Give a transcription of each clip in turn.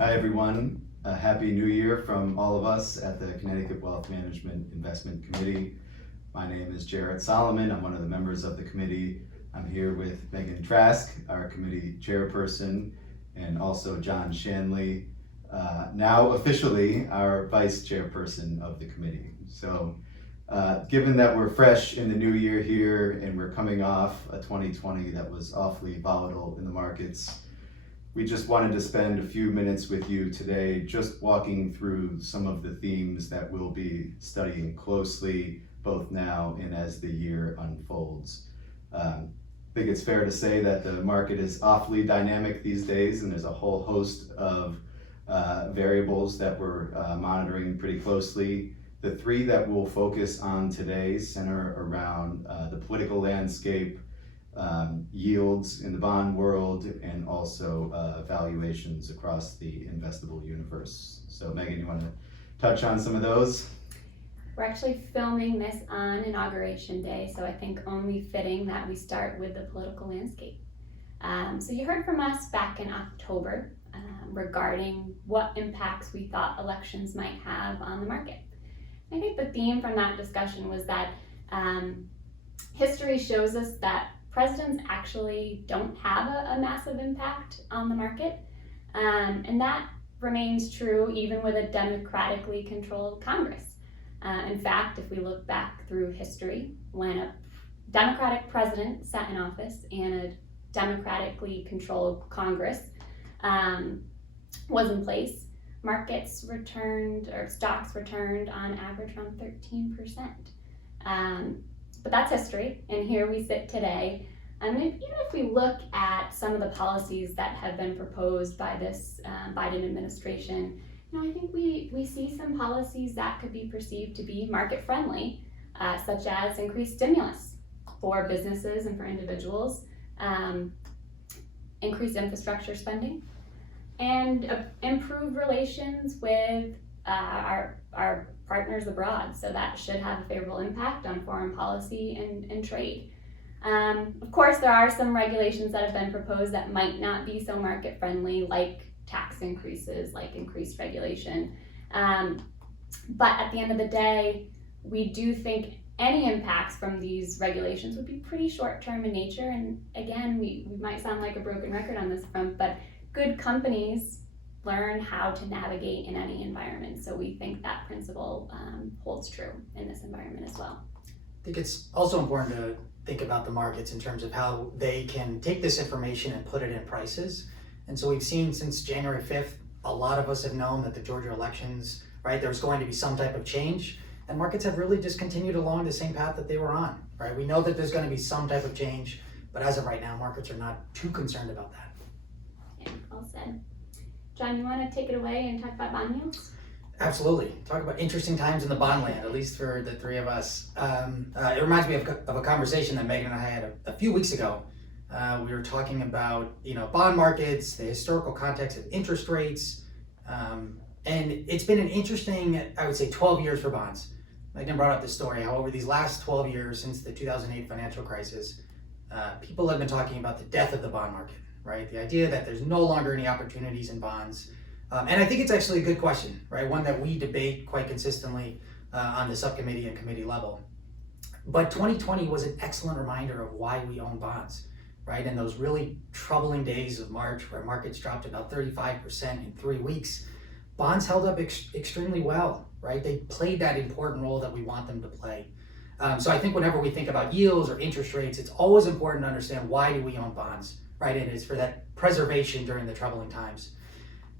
Hi everyone, a happy new year from all of us at the Connecticut Wealth Management Investment Committee. My name is Jarrett Solomon. I'm one of the members of the committee. I'm here with Megan Trask, our committee chairperson, and also John Shanley, now officially our vice chairperson of the committee. So given that we're fresh in the new year here and we're coming off a 2020 that was awfully volatile in the markets, we just wanted to spend a few minutes with you today just walking through some of the themes that we'll be studying closely both now and as the year unfolds. I think it's fair to say that the market is awfully dynamic these days, and there's a whole host of variables that we're monitoring pretty closely. The three that we'll focus on today center around the political landscape, yields in the bond world, and also valuations across the investable universe. So Megan, you want to touch on some of those? We're actually filming this on Inauguration Day, so I think only fitting that we start with the political landscape. So you heard from us back in October regarding what impacts we thought elections might have on the market. I think the theme from that discussion was that history shows us that presidents actually don't have a massive impact on the market, and that remains true even with a democratically controlled Congress. In fact, if we look back through history, when a Democratic president sat in office and a democratically controlled Congress was in place, markets returned, or stocks returned on average around 13%. But that's history, and here we sit today. Even if we look at some of the policies that have been proposed by this Biden administration, I think we see some policies that could be perceived to be market friendly, such as increased stimulus for businesses and for individuals, increased infrastructure spending, and improved relations with our partners abroad. So that should have a favorable impact on foreign policy and trade. Of course, there are some regulations that have been proposed that might not be so market friendly, like tax increases, like increased regulation. But at the end of the day, we do think any impacts from these regulations would be pretty short-term in nature. And again, we might sound like a broken record on this front, but good companies learn how to navigate in any environment. So we think that principle holds true in this environment as well. I think it's also important to think about the markets in terms of how they can take this information and put it in prices. And so we've seen since January 5th, a lot of us have known that the Georgia elections, right, there's going to be some type of change, and markets have really just continued along the same path that they were on, right? We know that there's going to be some type of change, but as of right now, markets are not too concerned about that. Yeah, well said. John, you want to take it away and talk about bond yields? Absolutely. Talk about interesting times in the bond land, at least for the three of us. It reminds me of a conversation that Megan and I had a few weeks ago. We were talking about bond markets, the historical context of interest rates, and it's been an interesting, I would say, 12 years for bonds. Megan brought up this story how over these last 12 years since the 2008 financial crisis, people have been talking about the death of the bond market, right? The idea that there's no longer any opportunities in bonds. And I think it's actually a good question, right? One that we debate quite consistently on the subcommittee and committee level. But 2020 was an excellent reminder of why we own bonds, right? In those really troubling days of March where markets dropped about 35% in 3 weeks, bonds held up extremely well, right? They played that important role that we want them to play. So I think whenever we think about yields or interest rates, it's always important to understand why do we own bonds, right? And it's for that preservation during the troubling times.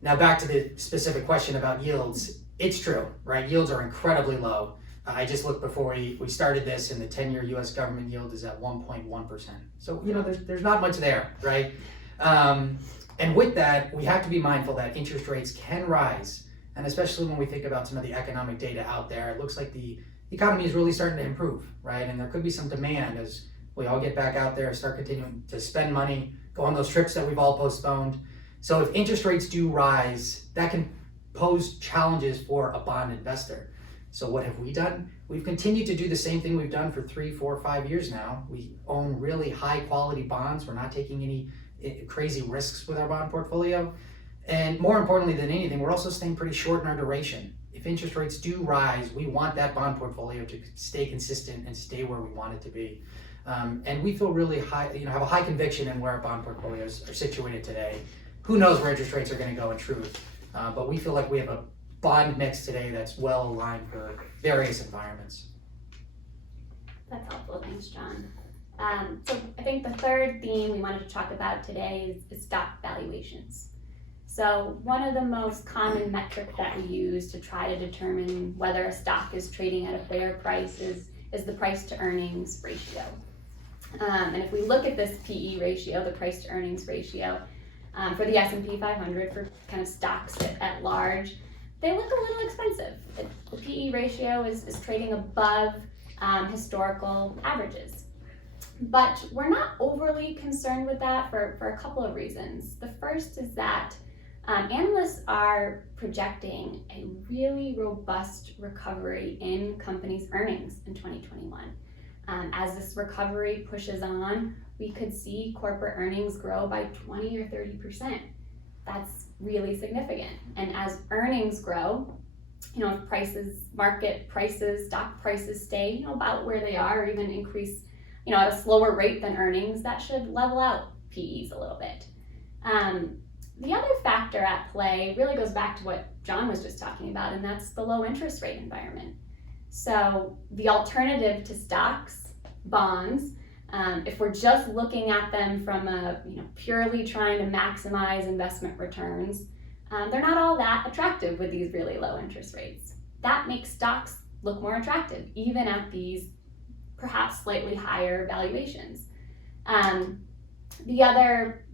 Now back to the specific question about yields, it's true, right? Yields are incredibly low. I just looked before we started this, and the 10-year U.S. government yield is at 1.1%. So, there's not much there, right? And with that, we have to be mindful that interest rates can rise, and especially when we think about some of the economic data out there, it looks like the economy is really starting to improve, right? And there could be some demand as we all get back out there, start continuing to spend money, go on those trips that we've all postponed. So if interest rates do rise, that can pose challenges for a bond investor. So what have we done? We've continued to do the same thing we've done for 3, 4, 5 years now. We own really high quality bonds. We're not taking any crazy risks with our bond portfolio. And more importantly than anything, we're also staying pretty short in our duration. If interest rates do rise, we want that bond portfolio to stay consistent and stay where we want it to be. And we feel really high, have a high conviction in where our bond portfolios are situated today. Who knows where interest rates are going to go in truth, but we feel like we have a bond mix today that's well aligned for various environments. That's helpful, thanks, John. So I think the third theme we wanted to talk about today is stock valuations. So one of the most common metrics that we use to try to determine whether a stock is trading at a fair price is the price to earnings ratio. And if we look at this PE ratio, the price to earnings ratio, for the S&P 500, for kind of stocks at large, they look a little expensive. The PE ratio is trading above historical averages. But we're not overly concerned with that for a couple of reasons. The first is that analysts are projecting a really robust recovery in companies' earnings in 2021. As this recovery pushes on, we could see corporate earnings grow by 20 or 30%. That's really significant. And as earnings grow, if market prices, stock prices stay, about where they are, or even increase, at a slower rate than earnings, that should level out PEs a little bit. The other factor at play really goes back to what John was just talking about, and that's the low interest rate environment. So the alternative to stocks, bonds, if we're just looking at them from a purely trying to maximize investment returns, they're not all that attractive with these really low interest rates. That makes stocks look more attractive, even at these perhaps slightly higher valuations. The other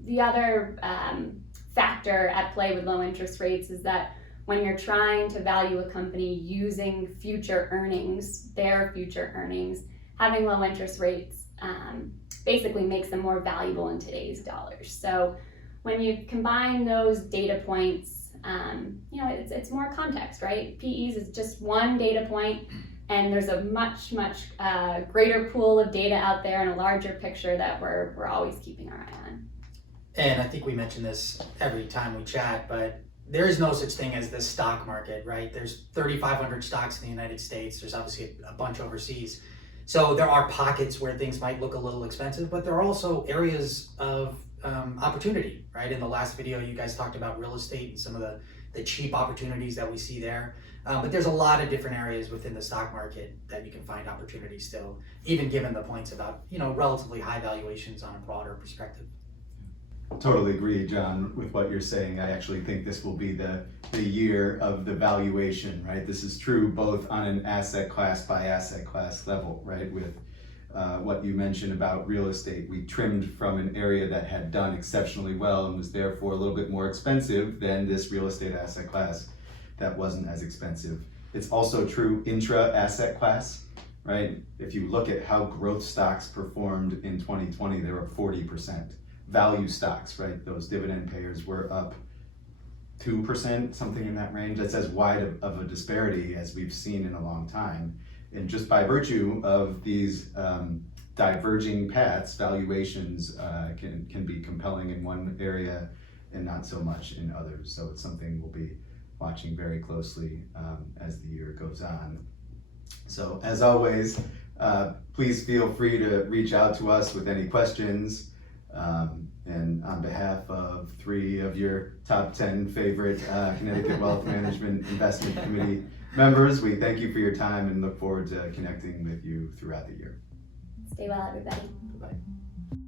factor at play with low interest rates is that when you're trying to value a company using future earnings, their future earnings, having low interest rates basically makes them more valuable in today's dollars. So when you combine those data points, it's more context, right? PEs is just one data point, and there's a much greater pool of data out there and a larger picture that we're always keeping our eye on. And I think we mention this every time we chat, but there is no such thing as the stock market, right? There's 3,500 stocks in the United States. There's obviously a bunch overseas. So there are pockets where things might look a little expensive, but there are also areas of opportunity, right? In the last video, you guys talked about real estate and some of the cheap opportunities that we see there. But there's a lot of different areas within the stock market that you can find opportunities still, even given the points about, relatively high valuations on a broader perspective. Totally agree, John, with what you're saying. I actually think this will be the year of the valuation, right? This is true both on an asset class by asset class level, right? With what you mentioned about real estate, we trimmed from an area that had done exceptionally well and was therefore a little bit more expensive than this real estate asset class that wasn't as expensive. It's also true intra-asset class, right? If you look at how growth stocks performed in 2020, they were up 40%. Value stocks, right? Those dividend payers were up 2%, something in that range. That's as wide of a disparity as we've seen in a long time. And just by virtue of these diverging paths, valuations can be compelling in one area and not so much in others. So it's something we'll be watching very closely as the year goes on. So as always, please feel free to reach out to us with any questions. And on behalf of 3 of your top 10 favorite Connecticut Wealth Management Investment Committee members, we thank you for your time and look forward to connecting with you throughout the year. Stay well, everybody. Bye-bye.